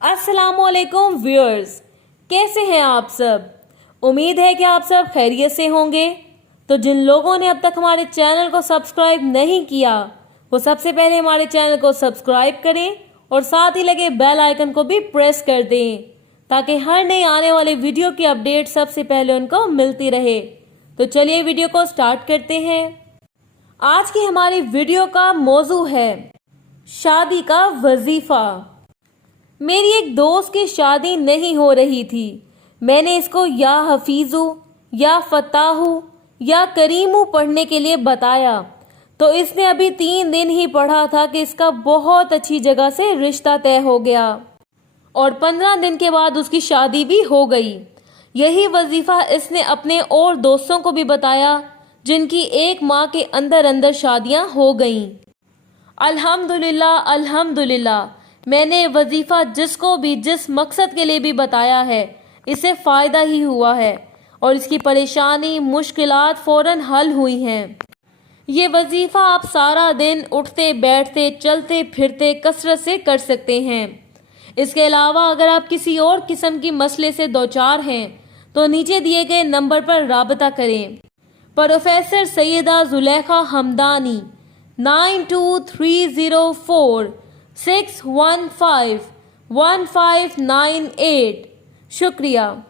अस्सलामुअलैकुम व्यूअर्स, कैसे हैं आप सब। उम्मीद है कि आप सब खैरियत से होंगे। तो जिन लोगों ने अब तक हमारे चैनल को सब्सक्राइब नहीं किया वो सबसे पहले हमारे चैनल को सब्सक्राइब करें और साथ ही लगे बेल आइकन को भी प्रेस कर दें ताकि हर नई आने वाली वीडियो की अपडेट सबसे पहले उनको मिलती रहे। तो चलिए वीडियो को स्टार्ट करते हैं। आज की हमारी वीडियो का मौजू है शादी का वजीफा। मेरी एक दोस्त की शादी नहीं हो रही थी। मैंने इसको या हफीजू या फताहू या करीमू पढ़ने के लिए बताया तो इसने अभी 3 दिन ही पढ़ा था कि इसका बहुत अच्छी जगह से रिश्ता तय हो गया और 15 दिन के बाद उसकी शादी भी हो गई। यही वजीफा इसने अपने और दोस्तों को भी बताया जिनकी 1 माह के अंदर अंदर शादियां हो गईं। अल्हम्दुलिल्लाह अल्हम्दुलिल्लाह, मैंने वजीफा जिसको भी जिस मकसद के लिए भी बताया है इसे फ़ायदा ही हुआ है और इसकी परेशानी मुश्किलात फ़ौरन हल हुई हैं। ये वजीफ़ा आप सारा दिन उठते बैठते चलते फिरते कसरत से कर सकते हैं। इसके अलावा अगर आप किसी और किस्म की मसले से दोचार हैं तो नीचे दिए गए नंबर पर राबता करें। प्रोफेसर सैयदा जुलेखा हमदानी 923046151598। शुक्रिया।